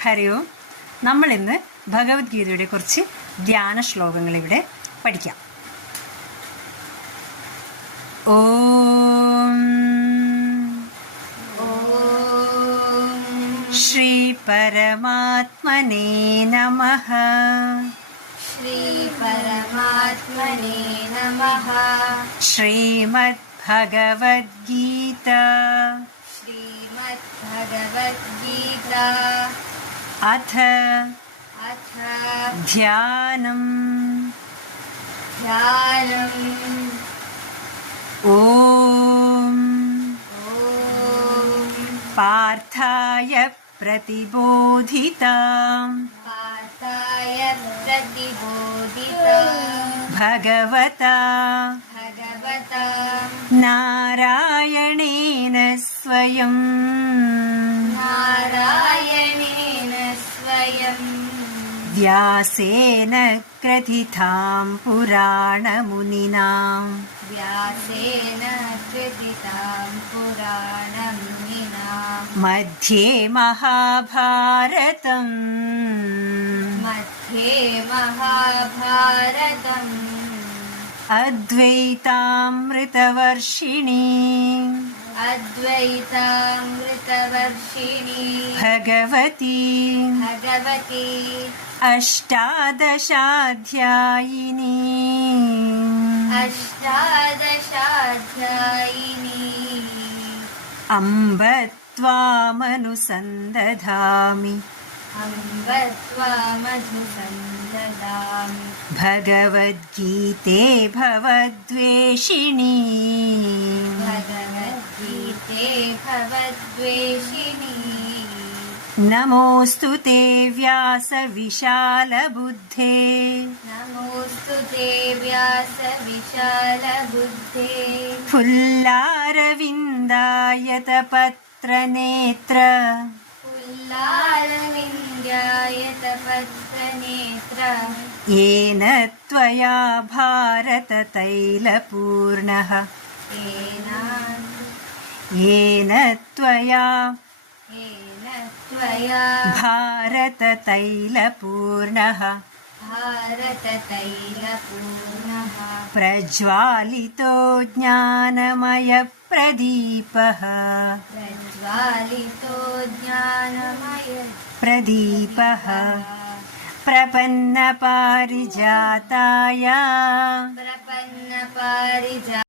ഹരി ഓം. നമ്മളിന്ന് ഭഗവത്ഗീതയുടെ കുറച്ച് ധ്യാന ശ്ലോകങ്ങൾ ഇവിടെ പഠിക്കാം. ഓം ശ്രീ പരമാത്മനേ നമഃ. ശ്രീ പരമാത്മനേ നമഃ. ശ്രീമദ് ഭഗവദ്ഗീത ശ്രീമദ് ഭഗവദ്ഗീത അഥ അഥ ധ്യാനം. ധ്യാനം. ഓം ഓം പാർത്ഥായ പ്രതിബോധിതാം പാർത്ഥായ പ്രതിബോധിതാം ഭഗവതാ ഭഗവതാ നാരായണേന സ്വയം നാരായണേന സ്വയം വ്യാസേന കഥിതാം പുരാണമുനിനാം വ്യാസേന കൃതിതാം പുരാണമുനിനാ മധ്യേ മഹാഭാരതം മധ്യേ മഹാഭാരതം അദ്വൈതാമൃതവർഷിണീ അദ്വൈതാമൃതവർഷിണി ഭഗവതി ഭഗവതി അഷ്ടാദശാധ്യായിനി അഷ്ടാദശാധ്യായിനി അംബ ത്വാമനുസന്ദധാമി അംബ ത്വാമനുസന്ദധാമി ഭഗവദ്ഗീതേ ഭവദ്വേഷിണീ ഭഗവദ്ഗീതേ ഭവദ്വേഷിണി നമോസ്തു തേ വ്യാസവിശാലബുദ്ധേ നമോസ്തു തേ വ്യാസ വിശാലബുദ്ധേ ഫുല്ലാരവിന്ദായതപത്രനേത്ര ഫുല്ലാരവിന്ദ്യായതപത്രനേത്ര യേന ത്വയാ ഭാരതതൈലപൂർണഃ യേന ത്വയാ ഭാരതതൈലപൂർണഃ ഭാരതതൈലപൂർണഃ പ്രജ്വാലിതോ ജ്ഞാനമയപ്രദീപഃ പ്രജ്വാലിതോ ജ്ഞാനമയ പ്രദീപഃ പ്രപന്നപാരിജാതായ പ്രപന്നപാരിജാതായ